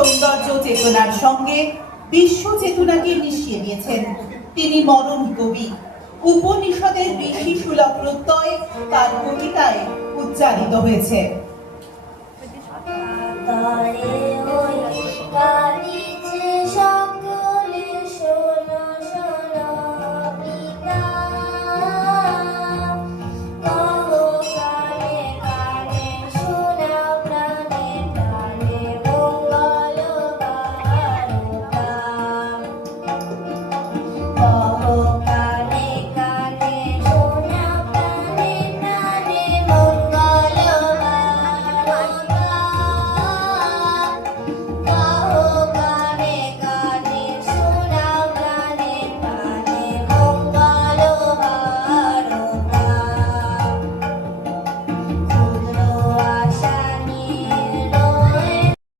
সৌন্দর্য চেতনার সঙ্গে বিশ্ব চেতনাকে মিশিয়ে দিয়েছেন। তিনি মরণ কবি। উপনিষদের ঋষি সুলভ প্রত্যয় তার কবিতায় উচ্চারিত হয়েছে।